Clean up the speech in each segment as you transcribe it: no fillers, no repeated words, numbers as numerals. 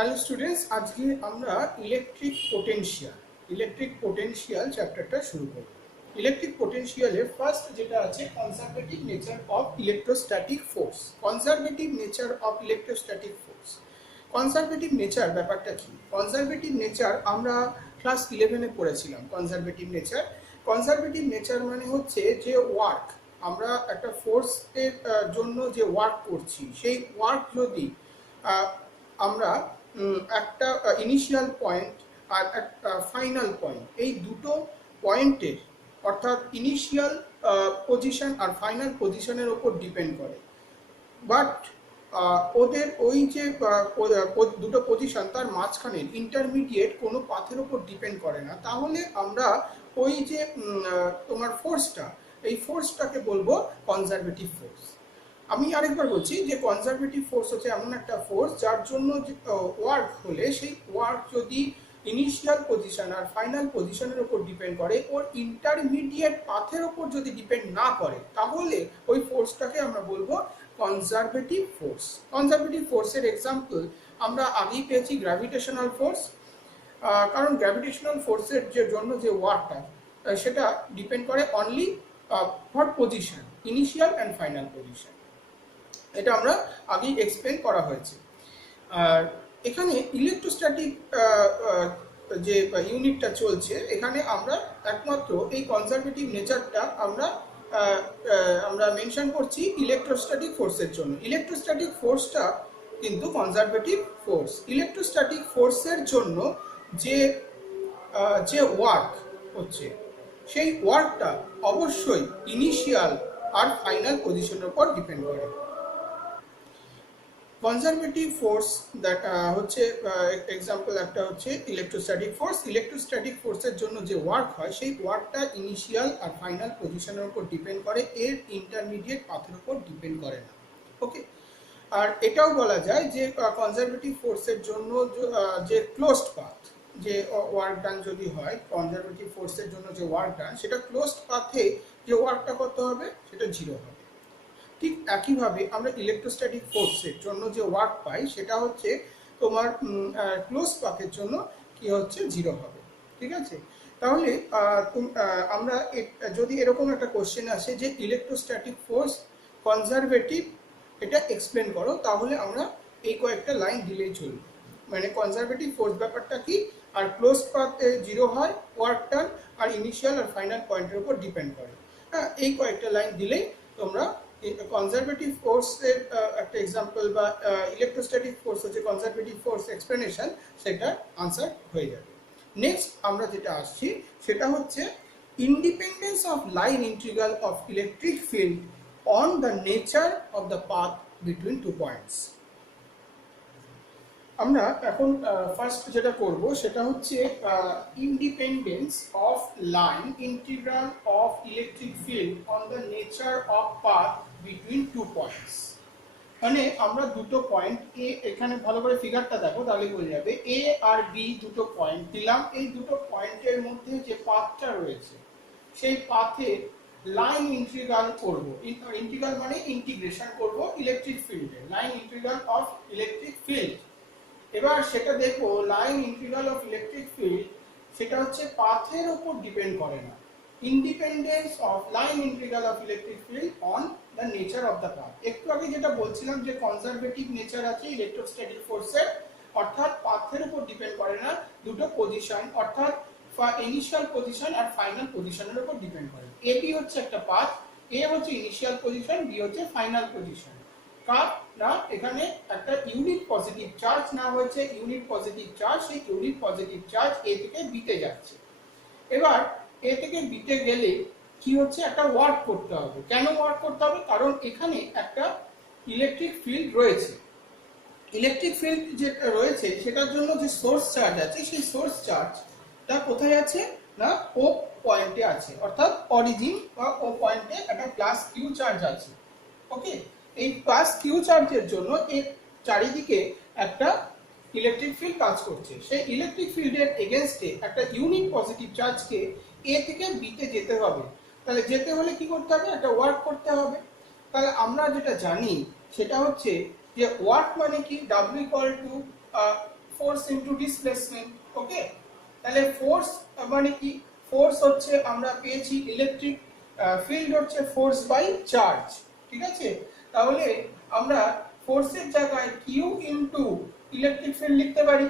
Hello students, আজকে আমরা electric potential চ্যাপ্টারটা শুরু করব। ইলেকট্রিক পোটেনশিয়ালের ফার্স্ট যেটা আছে conservative nature of electrostatic force. Conservative nature ব্যাপারটা কি? কনজারভেটিভ নেচার আমরা ক্লাস 11-এ পড়েছিলাম। কনজারভেটিভ নেচার মানে হচ্ছে যে ওয়ার্ক, আমরা একটা ফোর্সের জন্য যে ওয়ার্ক করছি, সেই ওয়ার্ক যদি আমরা একটা ইনিশিয়াল পয়েন্ট আর একটা ফাইনাল পয়েন্ট, এই দুটো পয়েন্টের অর্থাৎ ইনিশিয়াল পজিশন আর ফাইনাল পজিশনের ওপর ডিপেন্ড করে। বাট ওদের ওই যে দুটো পজিশন তার মাঝখানের ইন্টারমিডিয়েট কোনো পাথের ওপর ডিপেন্ড করে না, তাহলে আমরা ওই যে তোমার ফোর্সটা, এই ফোর্সটাকে বলবো কনজারভেটিভ ফোর্স। আমি আরেকবার বলছি যে কনজারভেটিভ ফোর্স হচ্ছে এমন একটা ফোর্স যার জন্য ওয়ার্ক হলে সেই ওয়ার্ক যদি ইনিশিয়াল পজিশন আর ফাইনাল পজিশনের উপর ডিপেন্ড করে, ওর ইন্টারমিডিয়েট পাথের উপর যদি ডিপেন্ড না করে, তাহলে ওই ফোর্সটাকে আমরা বলবো কনজারভেটিভ ফোর্স। কনজারভেটিভ ফোর্সের এক্সাম্পল আমরা আগেই পেয়েছি গ্র্যাভিটেশনাল ফোর্স, কারণ গ্র্যাভিটেশনাল ফোর্সের যে জন্য যে ওয়ার্কটা সেটা ডিপেন্ড করে only for position, initial and final position. এটা আমরা আগেই এক্সপ্লেন করা হয়েছে। আর এখানে ইলেকট্রোস্ট্যাটিক যে ইউনিটটা চলছে, এখানে আমরা একমাত্র এই কনজারভেটিভ নেচারটা আমরা মেনশন করছি ইলেকট্রোস্ট্যাটিক ফোর্সের জন্য। ইলেকট্রোস্ট্যাটিক ফোর্সটা কিন্তু কনজারভেটিভ ফোর্স। ইলেকট্রোস্ট্যাটিক ফোর্সের জন্য যে ওয়ার্ক হচ্ছে, সেই ওয়ার্কটা অবশ্যই ইনিশিয়াল আর ফাইনাল পজিশনের উপর ডিপেন্ড করে। কনজারভেটিভ ফোর্স হচ্ছে এক্সাম্পল একটা হচ্ছে ইলেকট্রোস্ট্যাটিক ফোর্স। ইলেকট্রোস্ট্যাটিক ফোর্সের জন্য যে ওয়ার্ক হয়, সেই ওয়ার্কটা ইনিশিয়াল আর ফাইনাল পজিশনের উপর ডিপেন্ড করে, এর ইন্টারমিডিয়েট পাথের উপর ডিপেন্ড করে না। ওকে, আর এটাও বলা যায় যে কনজারভেটিভ ফোর্সের জন্য যে ক্লোজড পাথ, যে ওয়ার্ক ডান যদি হয়, কনজারভেটিভ ফোর্সের জন্য যে ওয়ার্ক ডান, সেটা ক্লোজড পাথে যে ওয়ার্কটা কত হবে, সেটা 0 হবে। ঠিক একইভাবে আমরা ইলেকট্রোস্ট্যাটিক ফোর্সের জন্য যে ওয়ার্ক পাই, সেটা হচ্ছে তোমার ক্লোজ পাথের জন্য কি হচ্ছে, 0 হবে। ঠিক আছে, তাহলে আমরা যদি এরকম একটা কোশ্চেন আসে যে ইলেকট্রোস্ট্যাটিক ফোর্স কনজারভেটিভ, এটা এক্সপ্লেন করো, তাহলে আমরা এই কয়েকটা লাইন দিলেই চলবে। মানে কনজারভেটিভ ফোর্স ব্যাপারটা কি, আর ক্লোজ পাথে 0 হয় ওয়ার্ক ডান, আর ইনিশিয়াল আর ফাইনাল পয়েন্টের উপর ডিপেন্ড করে। হ্যাঁ, এই কয়েকটা লাইন দিলেই তোমরা কনজারভেটিভ ফোর্সের একটা এক্সাম্পল বা ইলেকট্রোস্ট্যাটিক ফোর্স হচ্ছে কনজারভেটিভ ফোর্স এক্সপ্লেনেশন, সেটা আনসার হয়ে যাবে। নেক্সট আমরা যেটা আসছি সেটা হচ্ছে independence of line integral of electric field on the nature of the path between two points. আমরা এখন ফার্স্ট যেটা করব সেটা হচ্ছে independence of line integral of electric field on the nature of path between two points. মানে আমরা দুটো point, এখানে ভালো করে ফিগারটা দেখো তাহলে বোঝা যাবে। এ আর বি দুটো পয়েন্ট দিলাম, এই দুটো পয়েন্টের মধ্যে যে পাথটা রয়েছে, সেই পাথে লাইন ইন্টিগ্রাল করব। ইন্টিগ্রাল মানে ইন্টিগ্রেশন করব ইলেকট্রিক ফিল্ডে, line integral of electric field. এবার সেটা দেখো, line integral of electric field সেটা হচ্ছে পাথের উপর ডিপেন্ড করে না। Independence of line integral of electric field on the nature of the path. একটু আগে যেটা বলছিলাম যে কনজারভেটিভ নেচার আছে ইলেকট্রোস্ট্যাটিক ফোর্সের, অর্থাৎ পাথের উপর ডিপেন্ড করে না, দুটো পজিশন অর্থাৎ ইনিশিয়াল পজিশন আর ফাইনাল পজিশনের উপর ডিপেন্ড করে। এ বি হচ্ছে একটা পাথ, এ হচ্ছে ইনিশিয়াল পজিশন, বি হচ্ছে ফাইনাল পজিশন। না, এখানে একটা ইউনিট পজিটিভ চার্জ না হয়েছে, ইউনিট পজিটিভ চার্জ, সেই ইউনিট পজিটিভ চার্জ এ থেকে বিতে যাচ্ছে। এবার এ থেকে বিতে গেলে কি হচ্ছে, একটা ওয়ার্ক করতে হবে। কেন ওয়ার্ক করতে হবে? কারণ এখানে একটা ইলেকট্রিক ফিল্ড রয়েছে। ইলেকট্রিক ফিল্ড যে রয়েছে সেটার জন্য যে সোর্স চার্জ আছে, সেই সোর্স চার্জটা কোথায় আছে না, ও পয়েন্টে আছে, অর্থাৎ অরিজিন বা ও পয়েন্টে একটা প্লাস কিউ চার্জ আছে। ওকে, এই প্লাস কিউ চার্জের জন্য এর চারিদিকে একটা ইলেকট্রিক ফিল্ড কাজ করছে। সেই ইলেকট্রিক ফিল্ডের এগেনস্টে একটা ইউনিট পজিটিভ চার্জকে এ থেকে বিতে যেতে হবে। তাহলে যেতে হলে কি করতে হবে, একটা ওয়ার্ক করতে হবে। তাহলে আমরা যেটা জানি সেটা হচ্ছে যে ওয়ার্ক মানে কি, W = ফোর্স ইনটু ডিসপ্লেসমেন্ট। ওকে, তাহলে ফোর্স মানে কি, ফোর্স হচ্ছে আমরা পেয়েছি ইলেকট্রিক ফিল্ড হচ্ছে ফোর্স বাই চার্জ। ঠিক আছে, তাহলে আমরা ফোর্সের জায়গায় কিউ ইনটু ইলেকট্রিক ফিল্ড লিখতে পারি।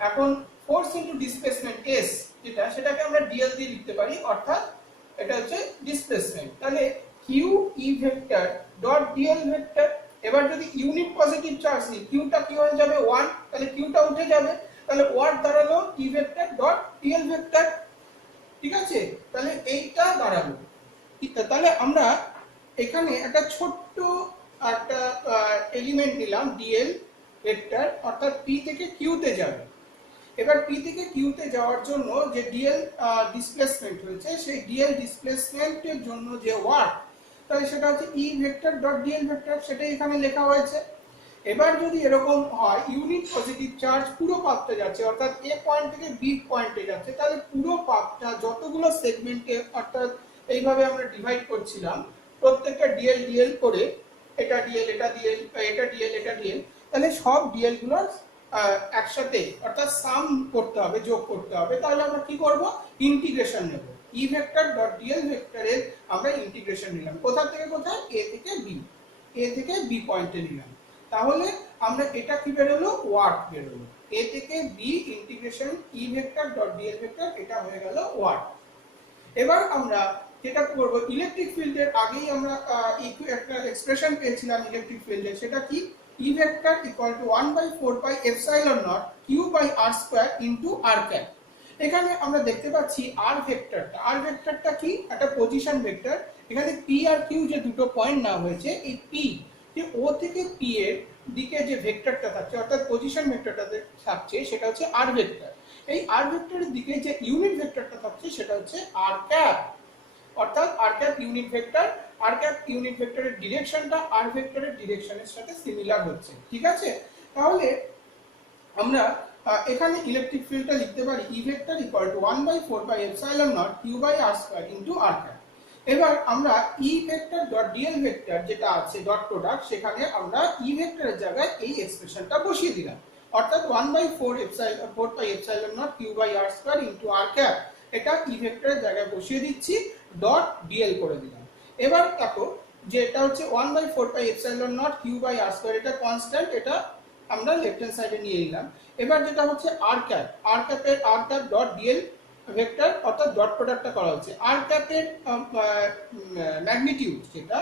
এখন ফোর্স ইনটু ডিসপ্লেসমেন্ট এস যেটা, সেটাকে আমরা ডিএল দিয়ে লিখতে পারি, অর্থাৎ এটা হচ্ছে ডিসপ্লেসমেন্ট। তাহলে Q E vector dot dl vector. এবার যদি ইউনিট পজিটিভ চার্জ নিই, কিউটা কি হয়ে যাবে 1, তাহলে কিউটা উঠে যাবে, তাহলে ওয়াট দাঁড়ালো ই ভেক্টর ডট ডিএল ভেক্টর। ঠিক আছে, তাহলে এইটা দাঁড়ালো। তাহলে আমরা এখানে একটা ছোট্ট একটা এলিমেন্ট নিলাম ডিএল ভেক্টর, অর্থাৎ পি থেকে কিউতে যাবে। এবার পি থেকে কিউতে যাওয়ার জন্য যে ডিএল ডিসপ্লেসমেন্ট হয়েছে, সেই ডিএল ডিসপ্লেসমেন্টের জন্য যে ওয়ার্ক, তাহলে সেটা হচ্ছে ই ভেক্টর ডট ডিএল ভেক্টর, সেটাই এখানে লেখা হয়েছে। এবার যদি এরকম হয় ইউনিট পজিটিভ চার্জ পুরো পাথটা যাচ্ছে, অর্থাৎ এ পয়েন্ট থেকে বি পয়েন্টে যাচ্ছে, তাহলে পুরো পাথটা যতগুলো সেগমেন্টে, অর্থাৎ এইভাবে আমরা ডিভাইড করছিলাম প্রত্যেকটা ডিএল ডিএল করে, এটা ডিএল এটা ডিএল এটা ডিএল এটা ডিএল, তাহলে সব ডিএল গুলো একসাথে অর্থাৎ সাম করতে হবে, যোগ করতে হবে। তাহলে আমরা কি করব, ইন্টিগ্রেশন নেব। ই ভেক্টর ডট ডিএল ভেক্টরের আমরা ইন্টিগ্রেশন নিলাম, কোথা থেকে কোথায়, এ থেকে বি, এ থেকে বি পয়েন্টে নিলাম। তাহলে আমরা এটা কি বেরোলো, ওয়ার্ক বেরোলো। এ থেকে B integration E vector dot dl vector, এটা হয়ে গেল ওয়ার্ক। এবার আমরা যেটা করব, ইলেকট্রিক ফিল্ডের আগেই আমরা একটা এক্সপ্রেশন পেয়েছিলাম ইলেকট্রিক ফিল্ডের, সেটা কি, E vector equal to 1/4 pi epsilon not Q by R square into R cap. এখানে আমরা দেখতে পাচ্ছি আর ভেক্টরটা কি, একটা পজিশন ভেক্টর। এখানে পি আর কিউ যে দুটো পয়েন্ট নেওয়া হয়েছে, এই পি যে ও থেকে পি এর দিকে যে ভেক্টরটা থাকছে, অর্থাৎ পজিশন ভেক্টরটা থাকছে, সেটা হচ্ছে আর ভেক্টর। এই আর ভেক্টরের দিকে যে ইউনিট ভেক্টরটা থাকছে, সেটা হচ্ছে আর ক্যাপ, অর্থাৎ আর ক্যাপ ইউনিট ভেক্টর। আর ক্যাপ ইউনিট ভেক্টরের ডিরেকশনটা আর ভেক্টরের ডিরেকশনের সাথে সিমিলার হচ্ছে। ঠিক আছে, তাহলে আমরা এখানে ইলেকট্রিক ফিল্ডটা লিখতে পারি E vector equal to 1/4 pi epsilon not Q by R square into R cap. এবার আমরা E vector dot dl vector যেটা আছে ডট প্রোডাক্ট, সেখানে আমরা ই ভেক্টরের জায়গায় এই এক্সপ্রেশনটা বসিয়ে দিলাম, অর্থাৎ 1/4 pi epsilon not Q by R square into R cap. এটা ই ভেক্টরের জায়গায় বসিয়ে দিচ্ছি, ডট ডিএল করে দিলাম। এবার দেখো যে এটা হচ্ছে 1/4 pi epsilon not Q by R square, এটা কনস্ট্যান্ট, এটা আমরা লেফট হ্যান্ড সাইডে নিয়ে নিলাম। এবার যেটা হচ্ছে আর ক্যাপ ডট ডিএল ভেক্টর, অর্থাৎ ডট প্রোডাক্টটা করা হচ্ছে। আর ক্যাপের ম্যাগনিটিউড যেটা,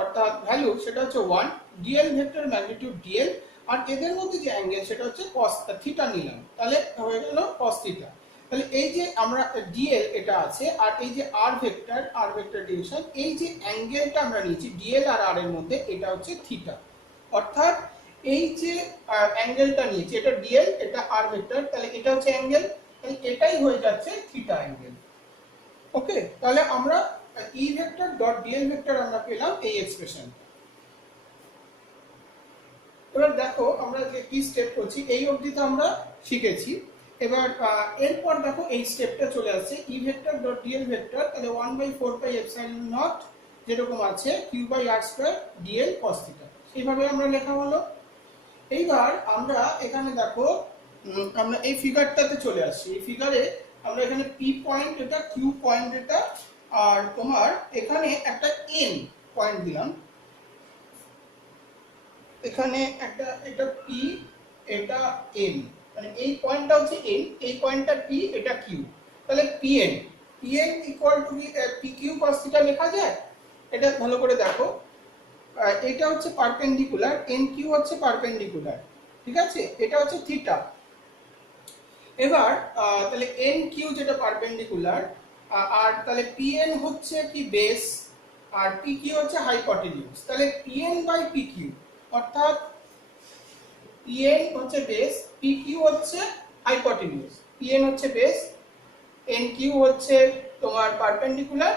অর্থাৎ ভ্যালু, সেটা হচ্ছে 1, ডিএল ভেক্টর ম্যাগনিটিউড ডিএল, আর এদের মধ্যে যে অ্যাঙ্গেল সেটা হচ্ছে cos থিটা নিলাম, তাহলে হয়ে গেল cos থিটা। তাহলে এই যে আমরা ডিএল এটা আছে, আর এই যে আর ভেক্টর ডিরেকশন, এই যে অ্যাঙ্গেলটা আমরা নিয়েছি ডিএল আর আর এর মধ্যে, এটা হচ্ছে থিটা। অর্থাৎ এই যে অ্যাঙ্গেলটা নিয়েছি, এটা ডিএল এটা আর ভেক্টর, তাহলে এটা হচ্ছে অ্যাঙ্গেল, তাহলে এটাই হয়ে যাচ্ছে থিটা অ্যাঙ্গেল। ওকে, তাহলে আমরা E vector dot dl vector আমরা পেলাম এই এক্সপ্রেশন। এবার দেখো আমরা যে কি স্টেপ করছি, এই অবধি তো আমরা শিখেছি। এবার এরপর দেখো এই স্টেপটা চলে আসছে, E vector dot dl vector, তাহলে 1/4 পাই এপসাইলন নট যেরকম আছে Q by R square dl cos theta, এইভাবে আমরা লেখা হলো। এইবার আমরা এখানে দেখো আমরা এই ফিগারটাতে চলে আসছি। এই ফিগারে আমরা এখানে পি পয়েন্ট এটা, কিউ পয়েন্ট এটা, আর তোমার এখানে একটা এন পয়েন্ট দিলাম। এখানে একটা, এটা পি এটা এন, মানে এই পয়েন্টটা হচ্ছে এন, এই পয়েন্টটা পি, এটা কিউ। তাহলে PN equal to P Q cos theta লেখা যায়। এটা ভালো করে দেখো, এটা হচ্ছে পারপেন্ডিকুলার, এন কিউ হচ্ছে পারপেন্ডিকুলার, ঠিক আছে, এটা হচ্ছে থিটা। এবার তাহলে এন কিউ যেটা পারপেন্ডিকুলার, আর তাহলে পিএন হচ্ছে কি বেস, আর পি কিউ হচ্ছে হাইপোটেনিউস। তাহলে পিএন বাই পি কিউ, অর্থাৎ পিএন হচ্ছে বেস, পি কিউ হচ্ছে হাইপোটেনিউস। পিএন হচ্ছে বেস, এন কিউ হচ্ছে তোমার পারপেন্ডিকুলার,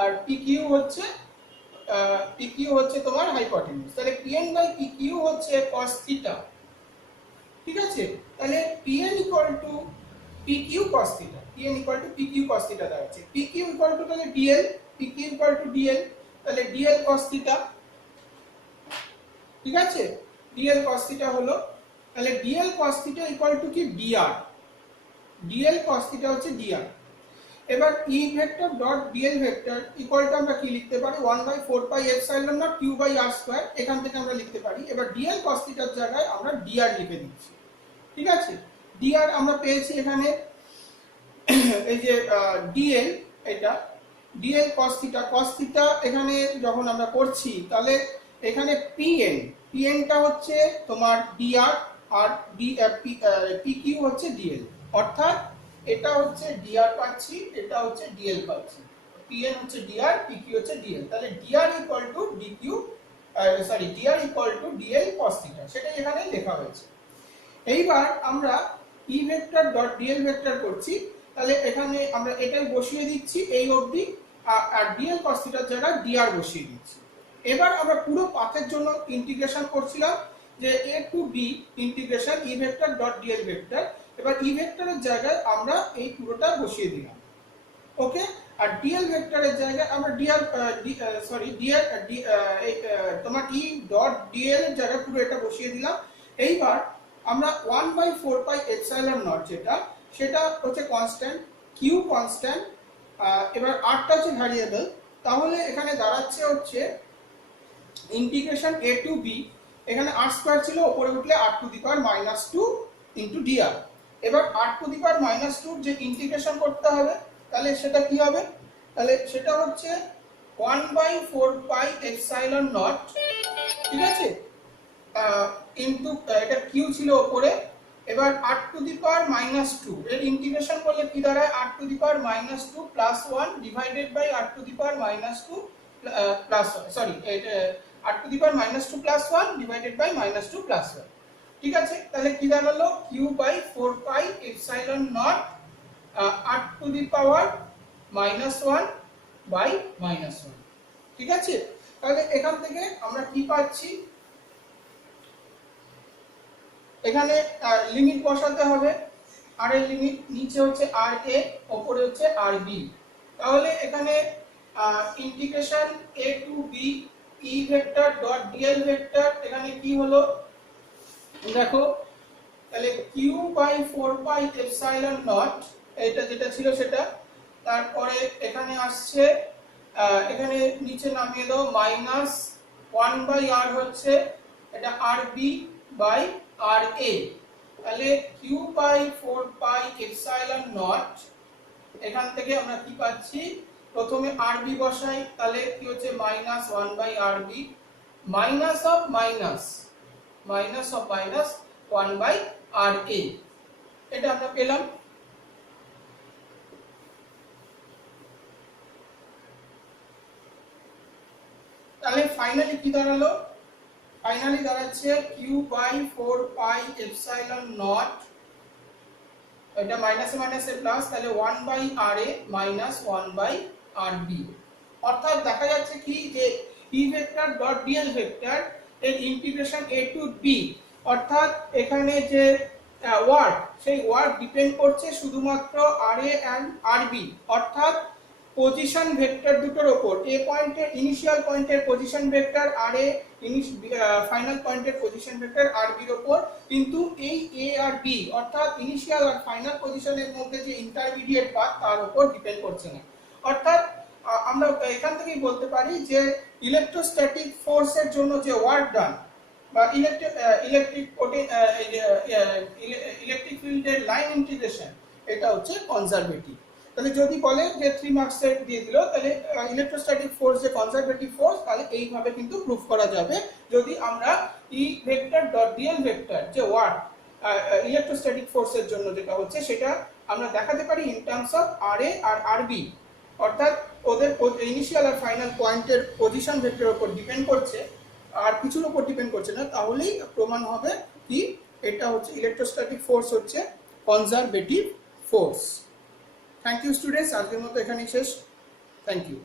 আর পি কিউ হচ্ছে তোমার হাইপোটেনিউস। তাহলে পিএন বাই পি কিউ হচ্ছে cos থিটা। ঠিক আছে, তাহলে PN equal to P Q cos theta, PN equal to P Q cos theta দাঁড়াচ্ছে। পি কিউ ইকুয়াল টু তাহলে dl, P Q equal to dl, তাহলে dl cos theta. ঠিক আছে, dl cos theta হলো। তাহলে dl cos theta equal to কি dr, dl cos theta হচ্ছে dr. এবার E vector dot dl vector equal two আমরা কি লিখতে পারি 1/4 pi epsilon not Q by R square, এখান থেকে আমরা লিখতে পারি। এবার ডিএল কস থিটার জায়গায় আমরা ডিআর লিখে দিচ্ছি, ঠিক আছে। ডিআর আমরা পেয়েছি এখানে এই যে ডিএল, এটা ডিএল কস থিটা এখানে যখন আমরা করছি তাহলে এখানে পিএন, পিএনটা হচ্ছে তোমার ডিআর আর পিকিউ হচ্ছে ডিএল, অর্থাৎ এটা হচ্ছে ডিআর পাচ্ছি, এটা হচ্ছে ডিএল পাচ্ছি। পিএন হচ্ছে ডিআর, পিকিউ হচ্ছে ডিএল। তাহলে dr equal to dq, sorry dr equal to dl cos theta, সেটাই এখানে লেখা হয়েছে। এইবার আমরা E vector dot dl vector করছি, তাহলে এখানে আমরা এটাই বসিয়ে দিচ্ছি এই অবধি, আর ডিএল কস থিটার জায়গায় ডিআর বসিয়ে দিচ্ছি। এবার আমরা পুরো পাথের জন্য ইন্টিগ্রেশন করছিলাম যে A to B integration E vector dot dl vector. এবার ই ভেক্টরের জায়গায় আমরা এই পুরোটা বসিয়ে দিলাম, ওকে। আর ডিএল ভেক্টরের জায়গায় আমরা ডিআর ডিআর তোমার ই ডট ডিএল এর জায়গায় পুরো এটা বসিয়ে দিলাম। এইবার আমরা 1/4 পাই এপসাইলন নট যেটা, সেটা হচ্ছে কনস্ট্যান্ট, কিউ কনস্ট্যান্ট, এবার আরটা হচ্ছে ভ্যারিয়েবল। তাহলে এখানে দাঁড়াচ্ছে হচ্ছে ইন্টিগ্রেশন এ টু বি, এখানে আর স্কয়ার ছিল, উপরে উঠলে r to the power -2 into dr। এবার r টু দি পাওয়ার -2 যে ইন্টিগ্রেশন করতে হবে, তাহলে সেটা কি হবে, তাহলে সেটা হচ্ছে 1/4 পাই এপসাইলন নট, ঠিক আছে, ইনটু এটা কিউ ছিল উপরে। এবার r টু দি পাওয়ার -2 এর ইন্টিগ্রেশন করলে কি দাঁড়ায়, r to the power -2 plus 1 divided by r to the power -2 plus, sorry r to the power -2 plus 1 divided by -2 plus 1, ঠিক আছে। তাহলে কি দাঁড়ালো q by 4 pi epsilon naught r to the power -1 by -1, ঠিক আছে। তাহলে এখান থেকে আমরা কি পাচ্ছি, এখানে লিমিট বসাতে হবে, আর এর লিমিট নিচে হচ্ছে আর এ, উপরে হচ্ছে আর বি। তাহলে এখানে integration A to B E vector dot dl vector এখানে কি হলো দেখো, তাহলে Q by 4 pi epsilon naught, এটা যেটা ছিল সেটা, তারপরে এখানে আসছে এখানে নিচে নামিয়ে দাও -1/r হচ্ছে এটা আর বি বাই আর এ। তাহলে Q by 4 pi epsilon naught, এখান থেকে আমরা কি পাচ্ছি, প্রথমে আর বি বসাই, তাহলে কি হচ্ছে -1/rb minus of minus, minus of minus 1/ra, এটা আমরা পেলাম। তাহলে ফাইনালি কি দাঁড়ালো, ফাইনালি দাঁড়াচ্ছে Q by 4 pi epsilon naught, এটা মাইনাসে মাইনাসে প্লাস, তাহলে 1/ra মাইনাস 1/rb। অর্থাৎ দেখা যাচ্ছে কি যে ই ভেক্টর ডট ডিএল ভেক্টর এর ইন্টিগ্রেশন এ টু বি, অর্থাৎ এখানে যে ওয়ার্ড, সেই ওয়ার্ড ডিপেন্ড করছে শুধুমাত্র RA এন্ড RB, অর্থাৎ পজিশন ভেক্টর দুটোর উপর। এ পয়েন্টের ইনিশিয়াল পয়েন্টের পজিশন ভেক্টর RA, ফাইনাল পয়েন্টের পজিশন ভেক্টর RB এর উপর, কিন্তু এই A আর B অর্থাৎ ইনিশিয়াল আর ফাইনাল পজিশনের মধ্যে যে ইন্টারমিডিয়েট পাথ তার উপর ডিপেন্ড করছে না। অর্থাৎ আমরা এখান থেকেই বলতে পারি যে ইলেকট্রোস্ট্যাটিক ফোর্সের জন্য যে ওয়ার্ক ডান বা ইলেকট্রিক ফিল্ডের লাইন ইন্টিগ্রেশন, এটা হচ্ছে কনজারভেটিভ। তাহলে যদি বলে যে 3 মার্কসের দিয়ে দিল, তাহলে ইলেকট্রোস্ট্যাটিক ফোর্স যে কনজারভেটিভ ফোর্স, তাহলে এইভাবে কিন্তু প্রুফ করা যাবে যদি আমরা E vector dot dl vector যে ওয়ার্ক ইলেকট্রোস্ট্যাটিক ফোর্সের জন্য যেটা হচ্ছে সেটা আমরা দেখাতে পারি ইন টার্মস অফ RA আর RB, অর্থাৎ ওদের ইনিশিয়াল আর ফাইনাল পয়েন্টের পজিশন ভেক্টরের উপর ডিপেন্ড করছে আর কিছুর উপর ডিপেন্ড করছে না, তাহলেই প্রমাণ হবে কি এটা হচ্ছে ইলেকট্রোস্ট্যাটিক ফোর্স হচ্ছে conservative force. Thank you students, আজকের মতো এখানেই শেষ। Thank you.